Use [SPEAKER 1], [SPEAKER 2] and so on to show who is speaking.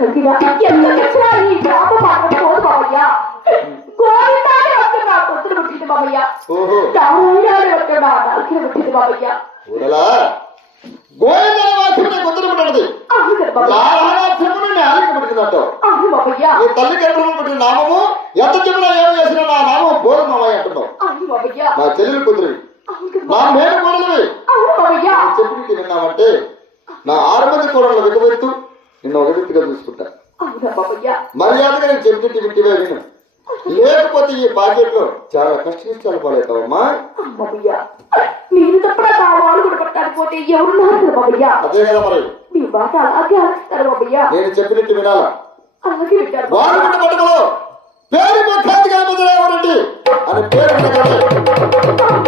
[SPEAKER 1] చెప్పినా ఎంత చెప్పినా ఈ గ్రామ మాత్రం పోదు బాబయ్య గోవిందాన్ని ఒక్క నా కొద్దులు పుట్టింది బాబయ్య రాముడాన్ని ఒక్క నా నాలుగు పుట్టింది బాబయ్య
[SPEAKER 2] ఊరలా? గోవింద వాక్యం గుర్తులు పడ్డది
[SPEAKER 1] అవును కదా బాబయ్య
[SPEAKER 2] లాలాత్మను నేలకు పడుతున్నట్టు
[SPEAKER 1] అవును బాబయ్య
[SPEAKER 2] నీ తల్లి గర్భంలో పుట్టిన నామము? ఎంత చెప్పినా ఏమి చేసినా నా నామం పోదు మామయ్య అంటున్నావు. నా చెల్లెలు
[SPEAKER 1] కదా
[SPEAKER 2] నా. మేలు కోడలివి చెప్పి తిన్నామంటే నా ఆరు మంది కోడలు వెతుకుతూ నిన్ను ఒక వ్యక్తిగా చూసుకుంటా. మర్యాదగా నేను చెబుతుంటే వింటివే విను. లేకపోతే ఈ పాకెట్లో చాలా కష్ట పాలవుతావమ్మా.
[SPEAKER 1] నేను తప్ప నా వాళ్ళు కూడా పట్టడానికి పోతే ఎవరున్నారు బాబయ్య?
[SPEAKER 2] అదే కదా మరి.
[SPEAKER 1] మీ మాట అలాగే ఆలోచిస్తారు బాబయ్య.
[SPEAKER 2] నేను చెప్పినట్టు వినాలా?
[SPEAKER 1] అలాగే వింటారు
[SPEAKER 2] పేరు